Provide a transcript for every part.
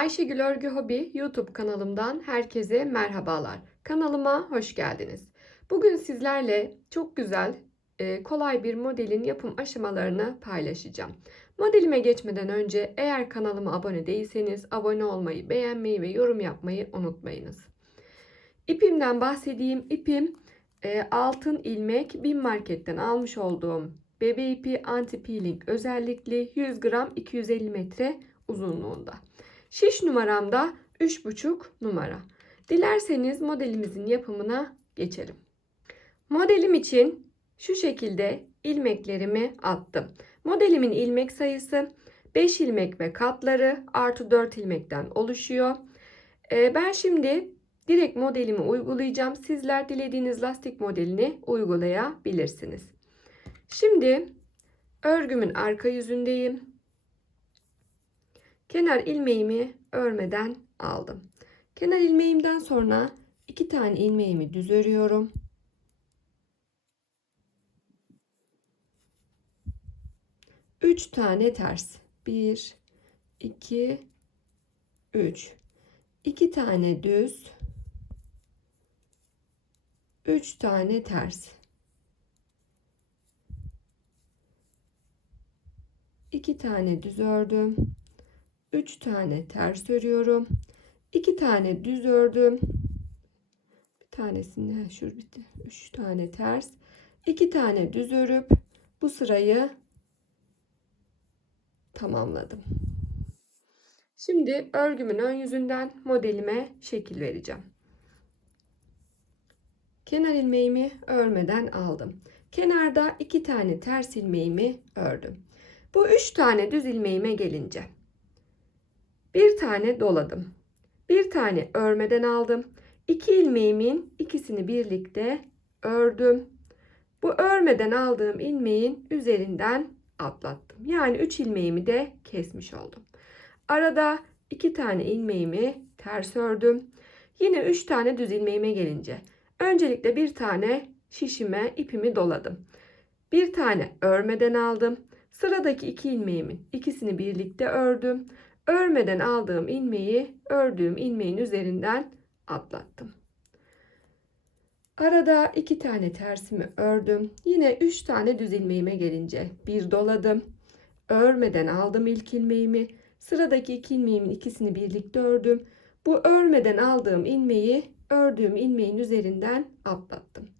Ayşegül Örgü Hobi YouTube kanalımdan herkese merhabalar. Kanalıma hoş geldiniz. Bugün sizlerle çok güzel, e, kolay bir modelin yapım aşamalarını paylaşacağım. Modelime geçmeden önce eğer kanalıma abone değilseniz abone olmayı, beğenmeyi ve yorum yapmayı unutmayınız. İpimden bahsedeyim. İpim e, altın ilmek bin marketten almış olduğum bebe ipi anti peeling özellikli 100 gram 250 metre uzunluğunda. Şiş numaram da 3,5 numara. Dilerseniz modelimizin yapımına geçelim. Modelim için şu şekilde ilmeklerimi attım. Modelimin ilmek sayısı 5 ilmek ve katları artı 4 ilmekten oluşuyor. Ee, ben şimdi direkt modelimi uygulayacağım. Sizler dilediğiniz lastik modelini uygulayabilirsiniz. Şimdi örgümün arka yüzündeyim. Kenar ilmeğimi örmeden aldım. Kenar ilmeğimden sonra iki tane ilmeğimi düz örüyorum. Üç tane ters. Bir, iki, üç. İki tane düz. Üç tane ters. İki tane düz ördüm. 3 tane ters örüyorum. 2 tane düz ördüm. Bir tanesini şur bitti. 3 tane ters. 2 tane düz örüp bu sırayı tamamladım. Şimdi örgümün ön yüzünden modelime şekil vereceğim. Kenar ilmeğimi örmeden aldım. Kenarda 2 tane ters ilmeğimi ördüm. Bu 3 tane düz ilmeğime gelince bir tane doladım. Bir tane örmeden aldım. İki ilmeğimin ikisini birlikte ördüm. Bu örmeden aldığım ilmeğin üzerinden atlattım. Yani 3 ilmeğimi de kesmiş oldum. Arada 2 tane ilmeğimi ters ördüm. Yine 3 tane düz ilmeğime gelince öncelikle bir tane şişime ipimi doladım. Bir tane örmeden aldım. Sıradaki iki ilmeğimin ikisini birlikte ördüm. Örmeden aldığım ilmeği ördüğüm ilmeğin üzerinden atlattım. Arada iki tane tersimi ördüm. Yine üç tane düz ilmeğime gelince bir doladım. Örmeden aldım ilk ilmeğimi. Sıradaki iki ilmeğimin ikisini birlikte ördüm. Bu örmeden aldığım ilmeği ördüğüm ilmeğin üzerinden atlattım.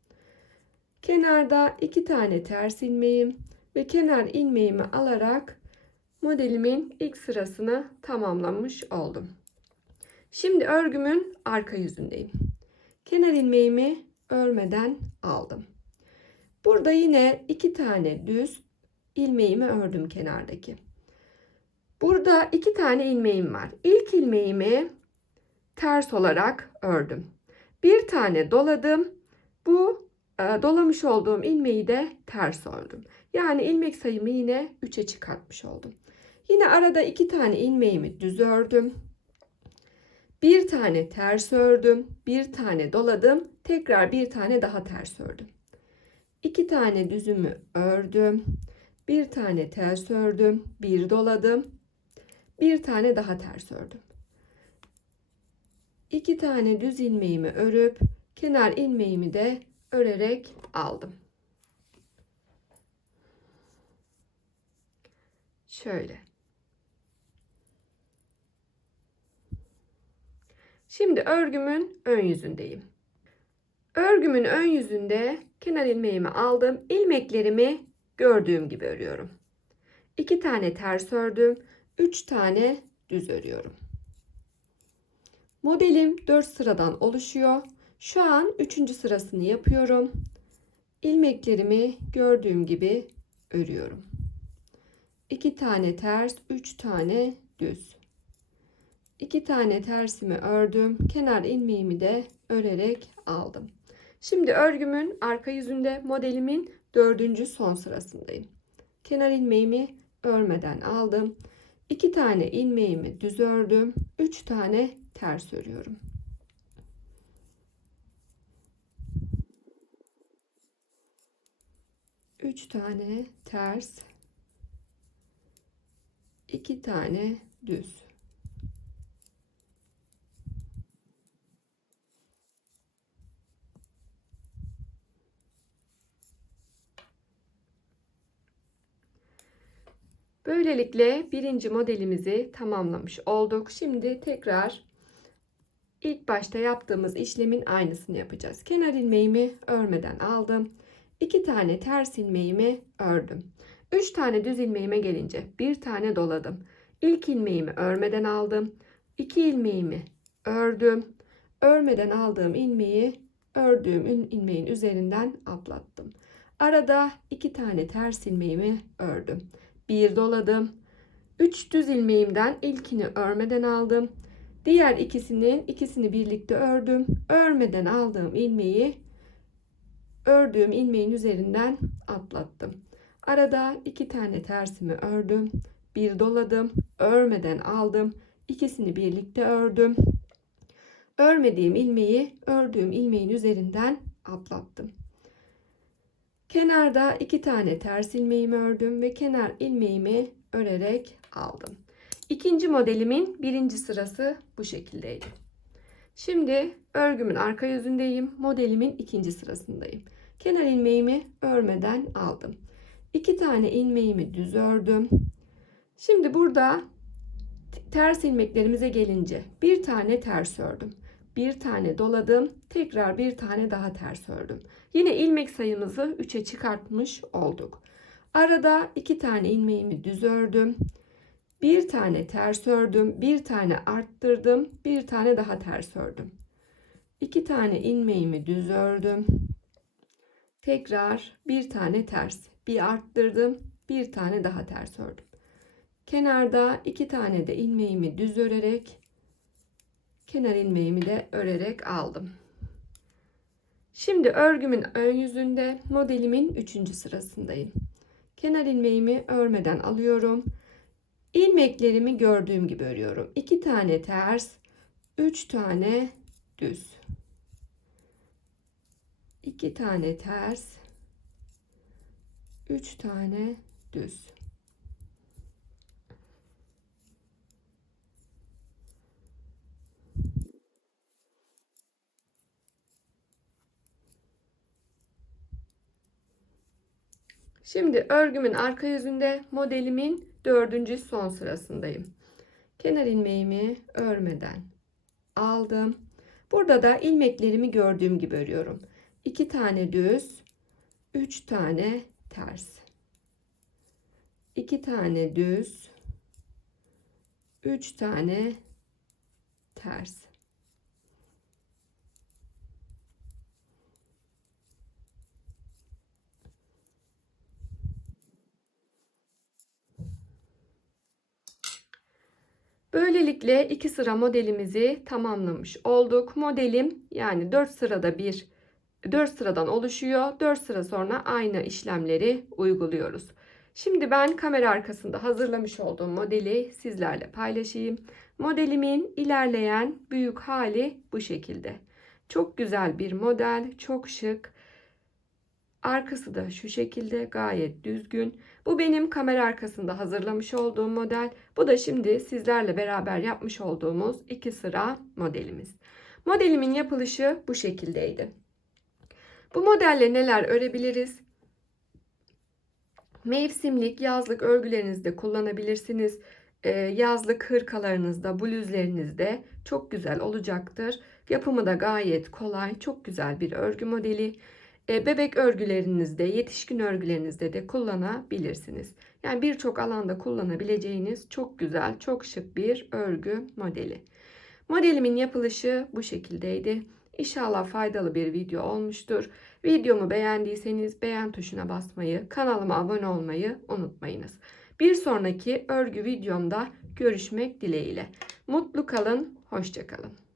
Kenarda iki tane ters ilmeğim ve kenar ilmeğimi alarak modelimin ilk sırasını tamamlamış oldum. Şimdi örgümün arka yüzündeyim. Kenar ilmeğimi örmeden aldım. Burada yine iki tane düz ilmeğimi ördüm kenardaki. Burada iki tane ilmeğim var. İlk ilmeğimi ters olarak ördüm. Bir tane doladım. Bu e, dolamış olduğum ilmeği de ters ördüm. Yani ilmek sayımı yine 3'e çıkartmış oldum. Yine arada iki tane ilmeğimi düz ördüm. Bir tane ters ördüm. Bir tane doladım. Tekrar bir tane daha ters ördüm. İki tane düzümü ördüm. Bir tane ters ördüm. Bir doladım. Bir tane daha ters ördüm. İki tane düz ilmeğimi örüp kenar ilmeğimi de örerek aldım. Şöyle. Şimdi örgümün ön yüzündeyim. Örgümün ön yüzünde kenar ilmeğimi aldım. İlmeklerimi gördüğüm gibi örüyorum. 2 tane ters ördüm. 3 tane düz örüyorum. Modelim 4 sıradan oluşuyor. Şu an 3. sırasını yapıyorum. İlmeklerimi gördüğüm gibi örüyorum. 2 tane ters, 3 tane düz. 2 tane tersimi ördüm. Kenar ilmeğimi de örerek aldım. Şimdi örgümün arka yüzünde modelimin dördüncü son sırasındayım. Kenar ilmeğimi örmeden aldım. 2 tane ilmeğimi düz ördüm. 3 tane ters örüyorum. Üç tane ters, iki tane düz. Böylelikle birinci modelimizi tamamlamış olduk. Şimdi tekrar ilk başta yaptığımız işlemin aynısını yapacağız. Kenar ilmeğimi örmeden aldım. 2 tane ters ilmeğimi ördüm. 3 tane düz ilmeğime gelince bir tane doladım. İlk ilmeğimi örmeden aldım. 2 ilmeğimi ördüm. Örmeden aldığım ilmeği ördüğüm ilmeğin üzerinden atlattım. Arada 2 tane ters ilmeğimi ördüm. Bir doladım. 3 düz ilmeğimden ilkini örmeden aldım. Diğer ikisinin ikisini birlikte ördüm. Örmeden aldığım ilmeği ördüğüm ilmeğin üzerinden atlattım. Arada iki tane tersimi ördüm. Bir doladım. Örmeden aldım. İkisini birlikte ördüm. Örmediğim ilmeği ördüğüm ilmeğin üzerinden atlattım. Kenarda iki tane ters ilmeğimi ördüm ve kenar ilmeğimi örerek aldım. İkinci modelimin birinci sırası bu şekildeydi. Şimdi örgümün arka yüzündeyim. Modelimin ikinci sırasındayım. Kenar ilmeğimi örmeden aldım. İki tane ilmeğimi düz ördüm. Şimdi burada ters ilmeklerimize gelince bir tane ters ördüm. Bir tane doladım. Tekrar bir tane daha ters ördüm. Yine ilmek sayımızı 3'e çıkartmış olduk. Arada iki tane ilmeğimi düz ördüm. Bir tane ters ördüm, bir tane arttırdım, bir tane daha ters ördüm. İki tane ilmeğimi düz ördüm. Tekrar bir tane ters, bir arttırdım, bir tane daha ters ördüm. Kenarda iki tane de ilmeğimi düz örerek kenar ilmeğimi de örerek aldım. Şimdi örgümün ön yüzünde modelimin üçüncü sırasındayım. Kenar ilmeğimi örmeden alıyorum. İlmeklerimi gördüğüm gibi örüyorum. 2 tane ters, 3 tane düz. 2 tane ters, 3 tane düz. Şimdi örgümün arka yüzünde modelimin dördüncü son sırasındayım. Kenar ilmeğimi örmeden aldım. Burada da ilmeklerimi gördüğüm gibi örüyorum. 2 tane düz, 3 tane ters. 2 tane düz, 3 tane ters. Böylelikle iki sıra modelimizi tamamlamış olduk. Modelim yani 4 sırada bir 4 sıradan oluşuyor. 4 sıra sonra aynı işlemleri uyguluyoruz. Şimdi ben kamera arkasında hazırlamış olduğum modeli sizlerle paylaşayım. Modelimin ilerleyen büyük hali bu şekilde. Çok güzel bir model, çok şık. Arkası da şu şekilde gayet düzgün. Bu benim kamera arkasında hazırlamış olduğum model. Bu da şimdi sizlerle beraber yapmış olduğumuz iki sıra modelimiz. Modelimin yapılışı bu şekildeydi. Bu modelle neler örebiliriz? Mevsimlik, yazlık örgülerinizde kullanabilirsiniz. Ee, yazlık hırkalarınızda, bluzlerinizde çok güzel olacaktır. Yapımı da gayet kolay, çok güzel bir örgü modeli. E, bebek örgülerinizde, yetişkin örgülerinizde de kullanabilirsiniz. Yani birçok alanda kullanabileceğiniz çok güzel, çok şık bir örgü modeli. Modelimin yapılışı bu şekildeydi. İnşallah faydalı bir video olmuştur. Videomu beğendiyseniz beğen tuşuna basmayı, kanalıma abone olmayı unutmayınız. Bir sonraki örgü videomda görüşmek dileğiyle. Mutlu kalın, hoşçakalın.